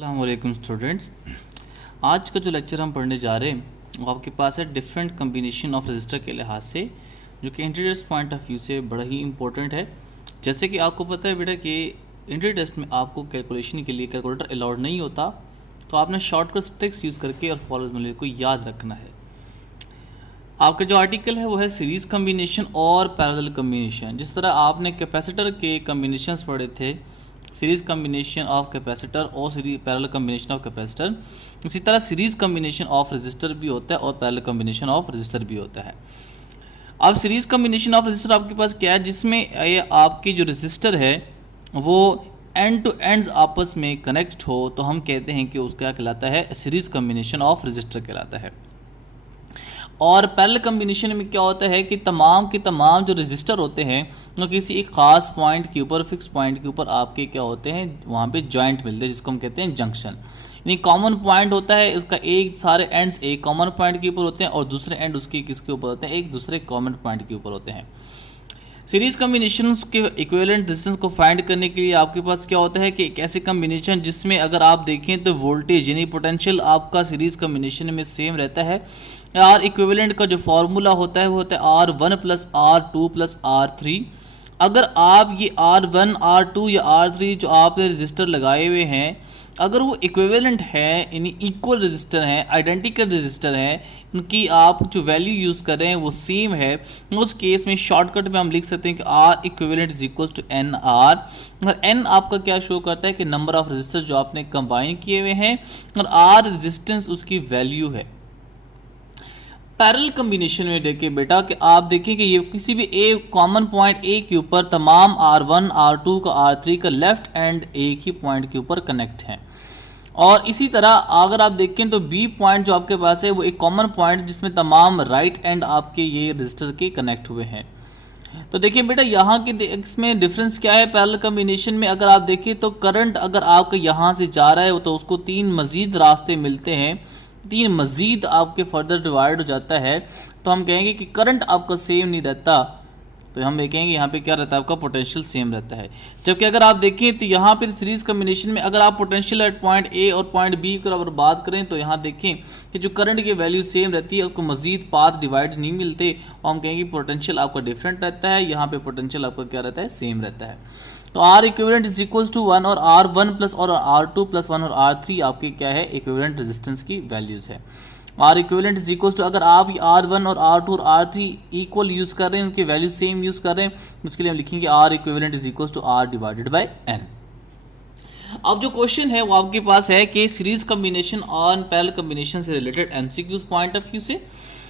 अस्सलामुअलैकुम स्टूडेंट्स। आज का जो लेक्चर हम पढ़ने जा रहे हैं वो आपके पास है डिफरेंट कम्बिनेशन ऑफ रजिस्टर के लिहाज से, जो कि entry test point of view से बड़ा ही इंपॉर्टेंट है। जैसे कि आपको पता है बेटा कि एंट्री टेस्ट में आपको कैलकुलेशन के लिए कैलकुलेटर अलाउड नहीं होता, तो आपने शॉर्टकट ट्रिक्स यूज़ करके और फॉलोअर्स को याद रखना है। आपका जो आर्टिकल है वो है सीरीज़ कम्बिनेशन और पैरेलल कम्बिनेशन। जिस तरह आपने कैपेसिटर के कम्बिनेशंस पढ़े थे, सीरीज़ कम्बिनेशन ऑफ कैपेसिटर और पैरेलल कम्बिनेशन ऑफ कैपेसिटर, इसी तरह सीरीज़ कम्बिनेशन ऑफ रजिस्टर भी होता है और पैरेलल कम्बिनेशन ऑफ रजिस्टर भी होता है। अब सीरीज़ कम्बिनेशन ऑफ रजिस्टर आपके पास क्या है, जिसमें ये आपकी जो रजिस्टर है वो एंड टू एंड्स आपस में कनेक्ट हो, तो हम कहते हैं कि उसका कहलाता है सीरीज़ कम्बिनेशन ऑफ रजिस्टर कहलाता है। और पैरेलल कम्बिनेशन में क्या होता है कि तमाम के तमाम जो रजिस्टर होते हैं वो किसी एक ख़ास पॉइंट के ऊपर, फिक्स पॉइंट के ऊपर आपके क्या होते हैं, वहाँ पे जॉइंट मिलते हैं, जिसको हम कहते हैं जंक्शन। यानी कॉमन पॉइंट होता है उसका, एक सारे एंड्स एक कॉमन पॉइंट के ऊपर होते हैं और दूसरे एंड उसके किसके ऊपर होते हैं, एक दूसरे कॉमन पॉइंट के ऊपर होते हैं। सीरीज कम्बिनेशन के इक्विवेलेंट रेजिस्टेंस को फाइंड करने के लिए आपके पास क्या होता है कि एक ऐसे कम्बिनेशन जिसमें अगर आप देखें तो वोल्टेज यानी पोटेंशियल आपका सीरीज कम्बिनेशन में सेम रहता है। आर इक्विवेलेंट का जो फार्मूला होता है वो होता है R1 plus R2 plus R3। अगर आप ये R1 R2 या R3 जो आपने रजिस्टर लगाए हुए हैं, अगर वो इक्विवेलेंट है यानी इक्वल रजिस्टर हैं, आइडेंटिकल रजिस्टर हैं, उनकी आप जो वैल्यू यूज़ कर रहे हैं वो सेम है, उस केस में शॉर्टकट में हम लिख सकते हैं कि R equivalent is equal to N R. और एन आपका क्या शो करता है कि नंबर ऑफ रजिस्टर जो आपने कंबाइन किए हुए हैं, और आर रजिस्टेंस उसकी वैल्यू है। पैरेलल कम्बिनेशन में देखिए बेटा कि आप देखें कि ये किसी भी एक कॉमन पॉइंट ए के ऊपर तमाम R1 R2 का R3 का लेफ्ट एंड एक ही पॉइंट के ऊपर कनेक्ट हैं। और इसी तरह अगर आप देखें तो बी पॉइंट जो आपके पास है वो एक कॉमन पॉइंट जिसमें तमाम राइट एंड आपके ये रजिस्टर के कनेक्ट हुए हैं। तो देखिए बेटा यहाँ की इसमें डिफरेंस क्या है पैरेलल कम्बिनेशन में, अगर आप देखें तो करंट अगर आपका यहाँ से जा रहा है तो उसको 3 मज़ीद रास्ते मिलते हैं, 3 मज़ीद आपके फर्दर डिवाइड हो जाता है, तो हम कहेंगे कि करंट आपका सेम नहीं रहता, तो हम देखेंगे यहाँ पे क्या रहता है, आपका पोटेंशियल सेम रहता है। जबकि अगर आप देखें तो यहाँ पर सीरीज़ कम्बिनेशन में अगर आप पोटेंशियल एट पॉइंट ए और पॉइंट बी की अगर बात करें तो यहाँ देखें कि जो करंट की वैल्यू सेम रहती है, उसको मज़ीद पाथ डिवाइड नहीं मिलते, और हम कहेंगे पोटेंशियल आपका डिफरेंट रहता है, यहाँ पे पोटेंशियल आपका क्या रहता है, सेम रहता है। तो R equivalent is equals to 1 और R1 प्लस और R2 प्लस 1 और R3 आपके क्या है, इक्विवेलेंट रेजिस्टेंस की वैल्यूज़ है। R equivalent is equals to, अगर आप R1 और R2 और R3 इक्वल यूज़ कर रहे हैं, उनकी वैल्यू सेम यूज़ कर रहे हैं, उसके लिए हम लिखेंगे R equivalent is equals to R divided by N। अब जो क्वेश्चन है वो आपके पास है कि सीरीज कम्बिनेशन और पैरेलल कम्बिनेशन से related MCQs point of view से।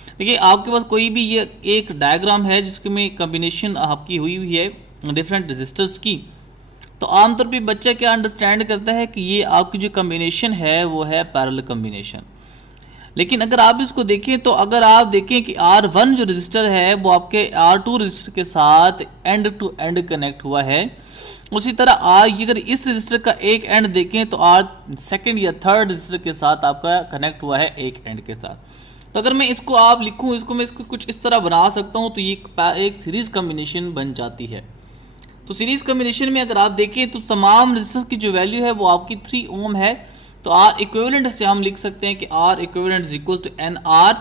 देखिए आपके पास कोई भी ये एक डायग्राम है जिसमें कम्बिनेशन आपकी हुई हुई है डिफरेंट रजिस्टर्स की, तो आमतौर पे बच्चा क्या अंडरस्टैंड करता है कि ये आपकी जो कम्बिनेशन है वो है पैरेलल कम्बिनेशन। लेकिन अगर आप इसको देखें तो अगर आप देखें कि R1 जो रजिस्टर है वो आपके R2 रजिस्टर के साथ एंड टू एंड कनेक्ट हुआ है, उसी तरह अगर इस रजिस्टर का एक एंड देखें तो सेकंड या थर्ड रजिस्टर के साथ आपका कनेक्ट हुआ है एक एंड के साथ। तो अगर मैं इसको आप लिखूँ, मैं इसको कुछ इस तरह बना सकता हूँ, तो ये एक सीरीज़ कम्बिनेशन बन जाती है। तो सीरीज़ कम्बिनेशन में अगर आप देखें तो तमाम रजिस्टर्स की जो वैल्यू है वो आपकी 3 ओम है, तो आर इक्विवेलेंट से हम लिख सकते हैं कि R equivalent is equal to N R.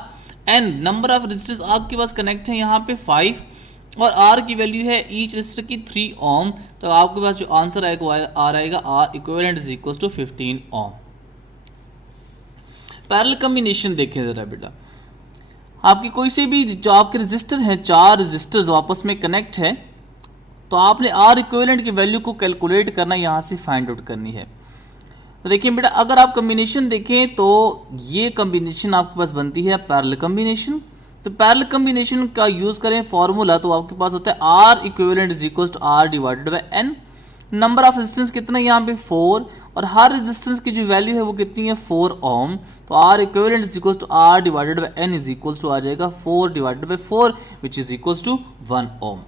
N number of resistors आपके पास कनेक्ट हैं यहाँ पे 5, और आर की वैल्यू है ईच रजिस्टर की 3 ओम, तो आपके पास जो आंसर आएगा वो आ रहेगा R equivalent is equal to 15 ohm. Parallel combination देखें ज़रा बेटा, आपकी कोई से भी जो आपके रजिस्टर हैं, 4 रजिस्टर्स जो आपस में कनेक्ट है, तो आपने आर इक्विवेलेंट की वैल्यू को कैलकुलेट करना, यहाँ से फाइंड आउट करनी है। तो देखिए बेटा अगर आप कम्बिनेशन देखें तो ये कम्बिनेशन आपके पास बनती है पैरेलल कम्बिनेशन। तो पैरेलल कम्बिनेशन का यूज़ करें फॉर्मूला, तो आपके पास होता है R equivalent is equal to R divided by N. Number of resistance कितना है यहाँ पे 4, और हर रेजिस्टेंस की जो वैल्यू है वो कितनी है 4 ओम, तो R equivalent is equal to R divided by N is equal to आ जाएगा 4 divided by 4 which is equal to 1 ohm.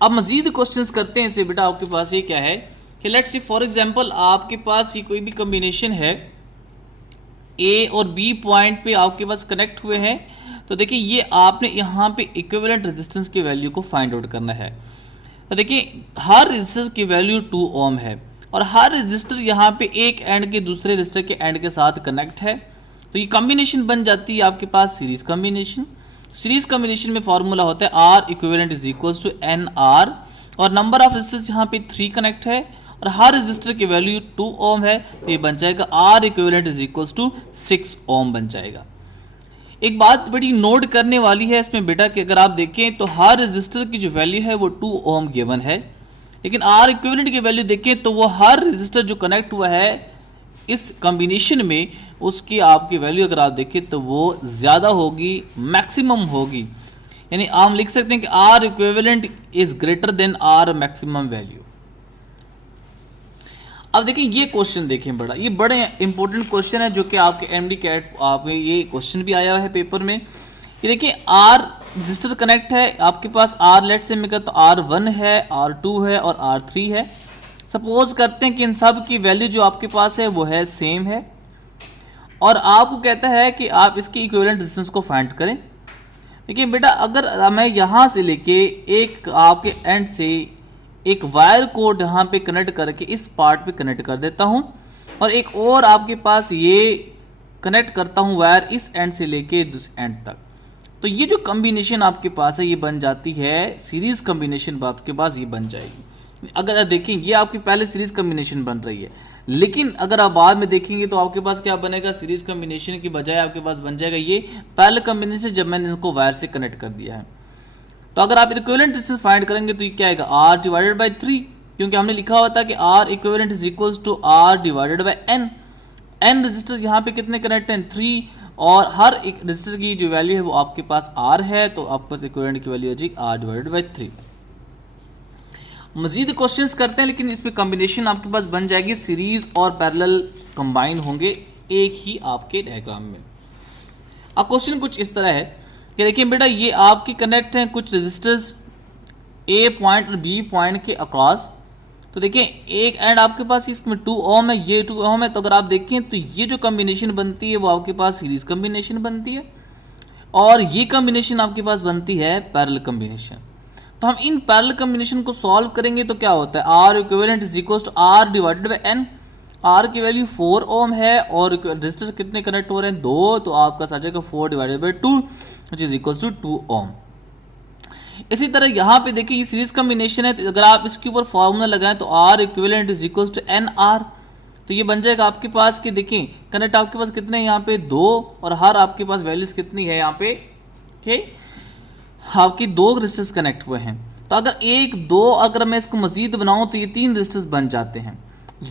अब मजीद क्वेश्चंस करते हैं इसे बेटा, आपके पास ये क्या है कि लेट्स सी फॉर एग्जांपल आपके पास ये कोई भी कम्बिनेशन है, ए और बी पॉइंट पे आपके पास कनेक्ट हुए हैं, तो देखिए ये आपने यहाँ पे इक्विवेलेंट रेजिस्टेंस की वैल्यू को फाइंड आउट करना है। तो देखिए हर रेजिस्टेंस की वैल्यू 2 ओम है, और हर रजिस्टर यहाँ पे एक एंड के दूसरे रजिस्टर के एंड के साथ कनेक्ट है, तो ये कॉम्बिनेशन बन जाती है आपके पास सीरीज कॉम्बिनेशन। सीरीज कॉम्बिनेशन में फॉर्मूला होता है R equivalent is equals to N R, और नंबर ऑफ रजिस्टर्स यहाँ पे 3 कनेक्ट है और हर रजिस्टर की वैल्यू 2 ओम है, तो ये बन जाएगा R equivalent is equals to 6 ohm बन जाएगा। एक बात बड़ी नोट करने वाली है इसमें बेटा कि अगर आप देखें तो हर रजिस्टर की जो वैल्यू है वो 2 ओम गिवन है, लेकिन आर इक्विवेलेंट की वैल्यू देखें तो वो हर रजिस्टर जो कनेक्ट हुआ है इस कॉम्बिनेशन में उसकी आपकी वैल्यू अगर आप देखें तो वो ज़्यादा होगी, मैक्सिमम होगी। यानी हम लिख सकते हैं कि R equivalent is greater than R maximum value. अब देखिए ये क्वेश्चन देखें, ये बड़े इंपॉर्टेंट क्वेश्चन है जो कि आपके एमडी कैट आपके ये क्वेश्चन भी आया है पेपर में। ये देखिए आर रजिस्टर कनेक्ट है आपके पास, आर लेट से मैं कहता हूँ R1 है, R2 है और R3 है। सपोज करते हैं कि इन सब की वैल्यू जो आपके पास है वो है सेम है, और आपको कहता है कि आप इसकी इक्विवेलेंट रेजिस्टेंस को फाइंड करें। देखिए बेटा अगर मैं यहाँ से लेके एक आपके एंड से एक वायर को यहाँ पे कनेक्ट करके इस पार्ट पे कनेक्ट कर देता हूँ, और एक और आपके पास ये कनेक्ट करता हूँ वायर इस एंड से लेके दूसरे एंड तक, तो ये जो कॉम्बिनेशन आपके पास है ये बन जाती है सीरीज कॉम्बिनेशन आपके पास ये बन जाएगी। अगर देखें ये आपकी पहले सीरीज कॉम्बिनेशन बन रही है, लेकिन अगर आप बाद में देखेंगे तो आपके पास क्या बनेगा, सीरीज कॉम्बिनेशन की बजाय आपके पास बन जाएगा ये पहले कॉम्बिनेशन जब मैंने इनको वायर से कनेक्ट कर दिया है। तो अगर आप इक्विवेलेंट रेजिस्टेंस फाइंड करेंगे तो ये क्या आएगा R डिवाइडेड बाई 3, क्योंकि हमने लिखा हुआ था कि R equivalent is equals to R divided by n। n resistors यहाँ पे कितने कनेक्ट हैं 3, और हर एक रजिस्टर की जो वैल्यू है वो आपके पास R है, तो आपके पास इक्विवेलेंट की वैल्यू हो जाएगी R डिवाइडेड बाई 3। मजीद क्वेश्चंस करते हैं, लेकिन इसमें कॉम्बिनेशन आपके पास बन जाएगी सीरीज और पैरेलल कंबाइन होंगे एक ही आपके डायग्राम में। अब क्वेश्चन कुछ इस तरह है कि देखिए बेटा ये आपकी कनेक्ट हैं कुछ रजिस्टर्स ए पॉइंट और बी पॉइंट के अक्रॉस। तो देखिए एक एंड आपके पास इसमें 2 ओम है, ये 2 ओम है, तो अगर आप देखें तो ये जो कॉम्बिनेशन बनती है वो आपके पास सीरीज कॉम्बिनेशन बनती है, और ये कॉम्बिनेशन आपके पास बनती है पैरेलल कॉम्बिनेशन। तो हम इन पैरेलल कॉम्बिनेशन को सॉल्व करेंगे तो क्या होता है R equivalent is equals to R divided by n। R की वैल्यू 4 ओम है और रजिस्टर कितने कनेक्ट हो रहे हैं 2, तो आपका आ जाएगा 4 divided by 2 which is equals to 2 ohm. इसी तरह यहाँ पे देखिए ये सीरीज कॉम्बिनेशन है, तो अगर आप इसके ऊपर फॉर्मूला लगाएं तो R equivalent is equals to NR, तो ये बन जाएगा आपके पास कि देखिए कनेक्ट आपके पास कितने हैं यहाँ पे 2, और हर आपके पास वैल्यूज कितनी है यहाँ पे ठीक आपकी 2 रजिस्टर्स कनेक्ट हुए हैं। तो अगर 1 2 अगर मैं इसको मजीद बनाऊं तो ये 3 रजिस्टर्स बन जाते हैं।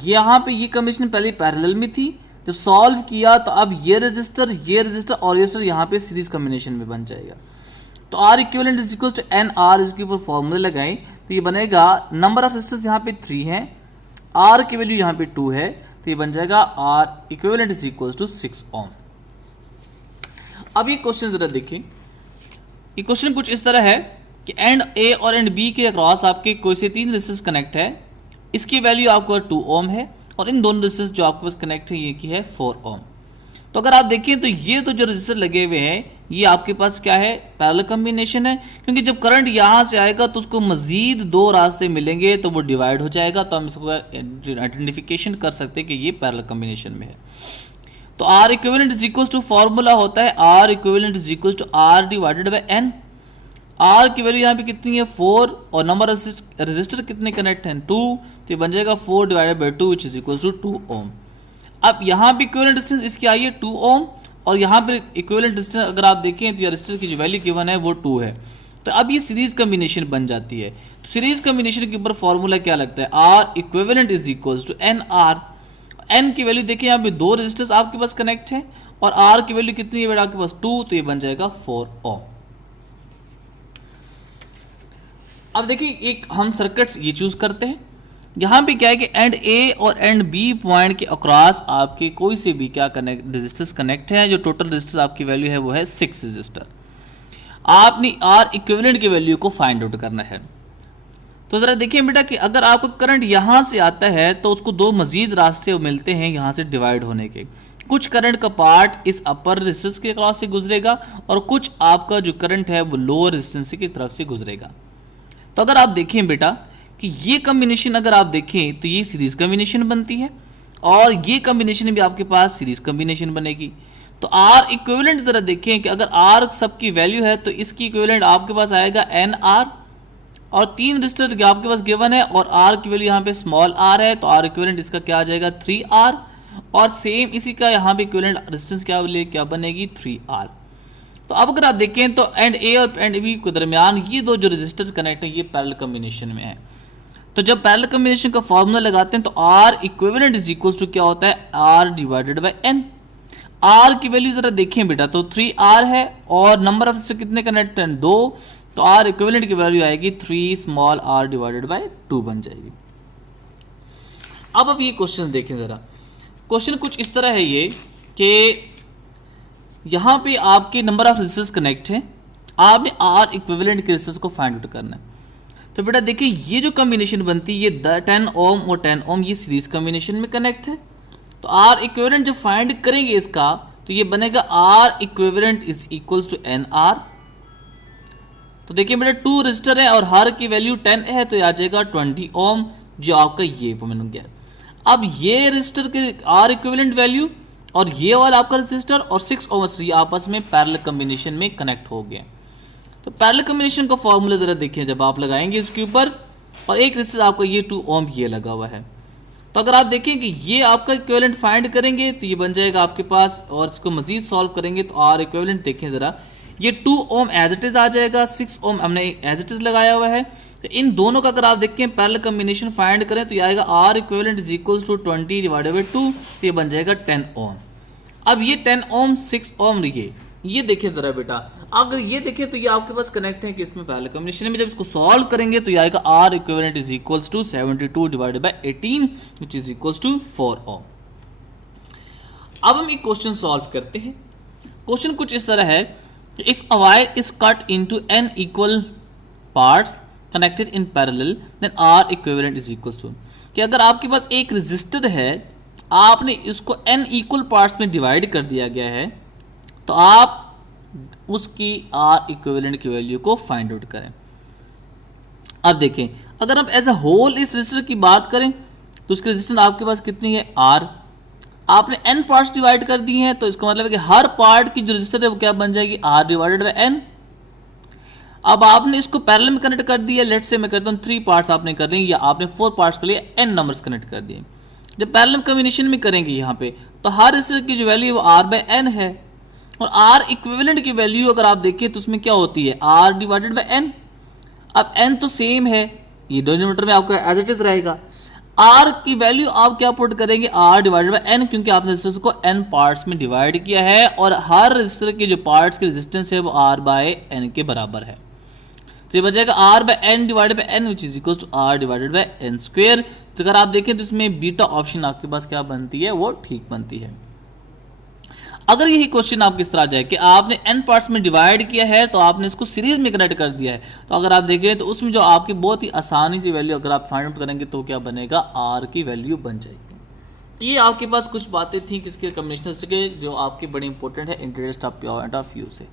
यहाँ पे ये कॉम्बिनेशन पहले पैरेलल में थी, जब सॉल्व किया तो अब ये रजिस्टर और ये रजिस्टर यहाँ पे सीरीज कॉम्बिनेशन में बन जाएगा। तो R equivalent is equal to NR, इसके ऊपर फॉर्मूला लगाएं तो ये बनेगा नंबर ऑफ रजिस्टर्स यहाँ पे 3 हैं, R की वैल्यू यहाँ पे 2 है, तो ये बन जाएगा R equivalent is equal to 6 ohm. अब ये क्वेश्चन जरा देखें, ये क्वेश्चन कुछ इस तरह है कि एंड ए और एंड बी के अक्रॉस आपके कोई से 3 रजिस्टर्स कनेक्ट है, इसकी वैल्यू आपके पास 2 ओम है, और इन दोनों रजिस्टर्स जो आपके पास कनेक्ट है ये की है 4 ओम। तो अगर आप देखें तो ये तो जो रजिस्टर लगे हुए हैं ये आपके पास क्या है पैरेलल कॉम्बिनेशन है, क्योंकि जब करंट यहाँ से आएगा तो उसको मजीद 2 रास्ते मिलेंगे तो वो डिवाइड हो जाएगा, तो हम इसको आइडेंटिफिकेशन कर सकते हैं कि ये पैरेलल कॉम्बिनेशन में है। तो R equivalent is equal to formula होता है R equivalent is equal to R divided by n। R की वैल्यू यहाँ पे कितनी है 4, और नंबर रजिस्टर कितने कनेक्ट हैं 2, तो ये बन जाएगा 4 divided by 2 which is equal to 2 ohm. अब यहाँ पे इक्विवेलेंट डिस्टेंस इसकी आई है 2 ओम, और यहाँ पे इक्विवेलेंट डिस्टेंस अगर आप देखें तो रजिस्टर की जो वैल्यू गिवन है वो 2 है, तो अब ये सीरीज कॉम्बिनेशन बन जाती है। तो सीरीज कॉम्बिनेशन के ऊपर फॉर्मूला क्या लगता है R equivalent is equal to NR। n की वैल्यू देखिए यहाँ पे 2 रजिस्टर्स आपके पास कनेक्ट है, और R की वैल्यू कितनी है बेटा आपके पास 2, तो ये बन जाएगा 4 ओम। अब देखिए एक हम सर्किट्स ये चूज करते हैं, यहाँ पे क्या है कि एंड ए और एंड बी पॉइंट के अक्रॉस आपके कोई से भी क्या कनेक्ट रजिस्टर्स कनेक्ट हैं, जो टोटल रजिस्टर्स आपकी वैल्यू है वो है 6 रजिस्टर। आपने R इक्विवेलेंट की वैल्यू को फाइंड आउट करना है। तो ज़रा देखिए बेटा कि अगर आपका करंट यहाँ से आता है तो उसको 2 मजीद रास्ते मिलते हैं यहाँ से डिवाइड होने के। कुछ करंट का पार्ट इस अपर रेजिस्टेंस के क्रॉस से गुजरेगा, और कुछ आपका जो करंट है वो लोअर रेजिस्टेंस की तरफ से गुजरेगा। तो अगर आप देखें बेटा कि ये कम्बिनेशन अगर आप देखें तो ये सीरीज कम्बिनेशन बनती है और ये कम्बिनेशन भी आपके पास सीरीज कम्बिनेशन बनेगी। तो आर इक्विवेलेंट ज़रा देखें कि अगर आर सबकी वैल्यू है तो इसकी इक्विवेलेंट आपके पास आएगा एन आर, और 3 रजिस्टर आपके पास गिवन है और आर की वैल्यू यहाँ पे स्मॉल आर है, तो आर इक्विवेलेंट इसका क्या आ जाएगा 3R, और सेम इसी का यहाँ पे इक्विवेलेंट रेजिस्टेंस क्या बनेगी 3R। तो अब अगर आप देखें तो एंड ए और एंड बी के दरमियान ये दो जो रजिस्टर्स कनेक्ट हैं ये पैरेलल कॉम्बिनेशन में है। तो जब पैरेलल कॉम्बिनेशन का फॉर्मूला लगाते हैं तो R equivalent is equals to क्या होता है R divided by N. R की वैल्यू जरा देखें बेटा तो 3R है और नंबर ऑफ रजिस्टर कितने कनेक्ट हैं 2, तो आर इक्विवेलेंट की वैल्यू आएगी 3 स्मॉल r डिवाइडेड बाय 2 बन जाएगी। अब ये क्वेश्चन देखें जरा, क्वेश्चन कुछ इस तरह है ये कि यहाँ पे आपके नंबर ऑफ रेजिस्टर्स कनेक्ट हैं, आपने आर इक्विवेलेंट के रेजिस्टर्स को फाइंड आउट करना है। तो बेटा देखिए ये जो कॉम्बिनेशन बनती है ये 10 ओम और 10 ओम ये सीरीज कॉम्बिनेशन में कनेक्ट है। तो आर इक्विवेलेंट जब फाइंड करेंगे इसका तो ये बनेगा R equivalent is equals to N R. तो देखिए बेटा 2 रजिस्टर है और हर की वैल्यू 10 है तो ये आ जाएगा 20 ओम जो आपका ये बन गया। अब ये रजिस्टर के आर इक्विवेलेंट वैल्यू और ये वाला आपका रजिस्टर और 6 ओम ये आपस में पैरेलल कॉम्बिनेशन में कनेक्ट हो गए। तो पैरेलल कॉम्बिनेशन का फॉर्मूला जरा देखिए जब आप लगाएंगे इसके ऊपर और एक रजिस्टर आपका ये 2 ओम ये लगा हुआ है, तो अगर आप देखें कि ये आपका इक्विवेलेंट फाइंड करेंगे तो ये बन जाएगा आपके पास, और इसको मजीद सॉल्व करेंगे तो आर इक्विवेलेंट देखें ज़रा ये 2 ओम एज इट इज़ आ जाएगा, 6 ओम हमने एज इट इज़ लगाया हुआ है। तो इन दोनों का अगर आप देखें पैरेलल कॉम्बिनेशन फाइंड करें तो ये आएगा R equivalent is equals to 20 divided by 2, तो ये बन जाएगा 10 ओम। अब ये 10 ओम 6 ओम ये देखें ज़रा बेटा, अगर ये देखें तो ये आपके पास कनेक्ट है कि इसमें पैरेलल कॉम्बिनेशन में जब इसको सॉल्व करेंगे तो ये आएगा R equivalent is equals to 72 divided by 18 which is equals to 4 ohm. अब हम एक क्वेश्चन सॉल्व करते हैं। क्वेश्चन कुछ इस तरह है, if a wire is cut into n equal parts connected in parallel then R equivalent is equals to, कि अगर आपके पास एक रजिस्टर है आपने इसको n इक्वल पार्ट्स में डिवाइड कर दिया गया है तो आप उसकी आर इक्विवेलेंट की वैल्यू को फाइंड आउट करें। अब देखें अगर हम एज अ होल इस रजिस्टर की बात करें तो उसकी रजिस्टेंस आपके पास कितनी है r, आपने n पार्ट्स डिवाइड कर दिए हैं तो इसका मतलब है कि हर पार्ट की जो रजिस्टर है वो क्या बन जाएगी r डिवाइडेड बाय n। अब आपने इसको पैरेलल में कनेक्ट कर दिया, लेट से मैं कहता हूँ 3 पार्ट्स आपने कर लिए या आपने 4 पार्ट्स कर लिए, n नंबर्स कनेक्ट कर दिए। जब पैरेलल कॉम्बिनेशन में करेंगे यहाँ पे तो हर रजिस्टर की जो वैल्यू है वो r बाय n है, और आर इक्विवेलेंट की वैल्यू अगर आप देखिए तो उसमें क्या होती है आर डिवाइडेड बाय एन। अब एन तो सेम है, ये डिनोमिनेटर में आपका एज इट इज रहेगा। आर की वैल्यू आप क्या पुट करेंगे आर डिवाइडेड बाय एन, क्योंकि आपने रजिस्टर्स को एन पार्ट्स में डिवाइड किया है और हर रजिस्टर के जो पार्ट्स की रेजिस्टेंस है वो आर बाय एन के बराबर है। तो ये बचेगा R by N divided by N which is equal to R divided by N square. तो अगर आप देखें तो इसमें बीटा ऑप्शन आपके पास क्या बनती है वो ठीक बनती है। अगर यही क्वेश्चन आपकी इस तरह आ जाए कि आपने n पार्ट्स में डिवाइड किया है तो आपने इसको सीरीज में कनेक्ट कर दिया है, तो अगर आप देखें तो उसमें जो आपकी बहुत ही आसानी से वैल्यू अगर आप फाइंड आउट करेंगे तो क्या बनेगा r की वैल्यू बन जाएगी। ये आपके पास कुछ बातें थी किसके कॉम्बिनेशन के जो आपके बड़े इंपॉर्टेंट है interest of point of view से।